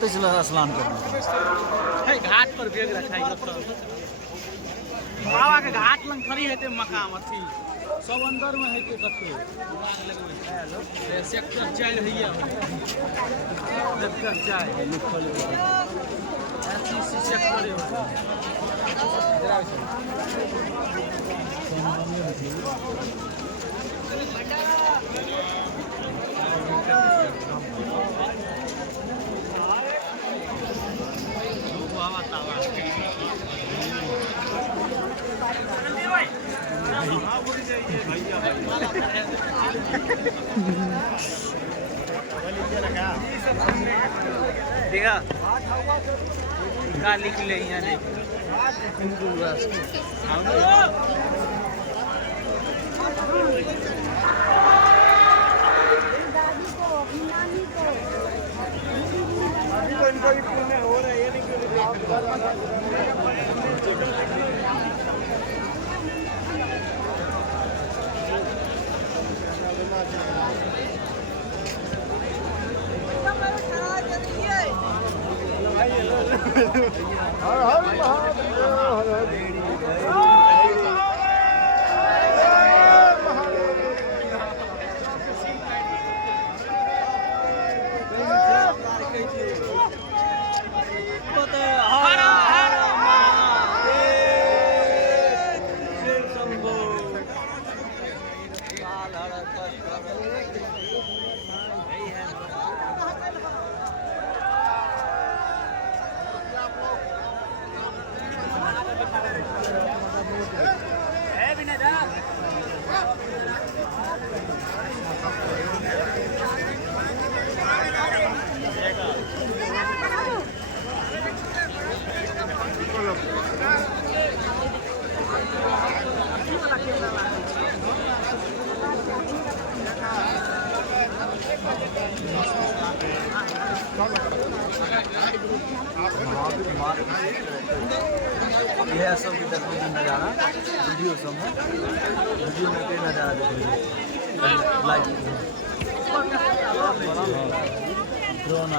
ओते चल स्नान कर घाट पर बेग रखा है बाबा के घाट लंग खड़ी है मकाम अथी सब अंदर में है कथी सेक्टर 4 है सेक्टर 4 लिखल सेक्टर देखा लिख ले यहाँ यह सब देखने नज़ारा वीडियो सब में कई नज़ारा देखने लाइव ड्रोन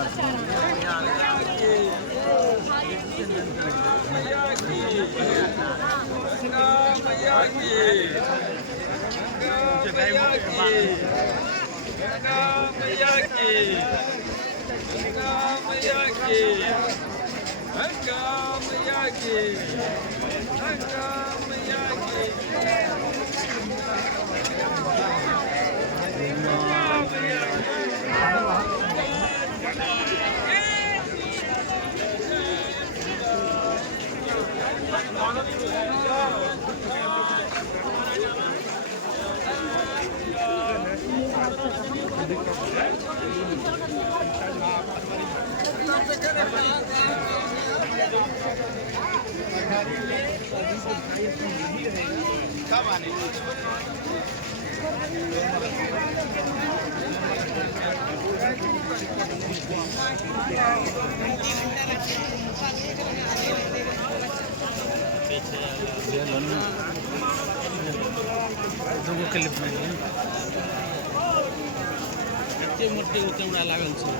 दो क्लिप में मोटे कैमरा लागल छै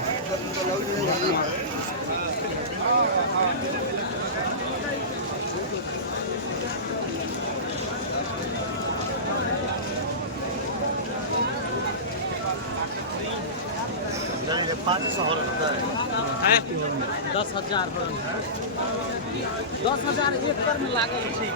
ये 500 हॉर्न होता है 10,000 10,000 एक में लागल छै।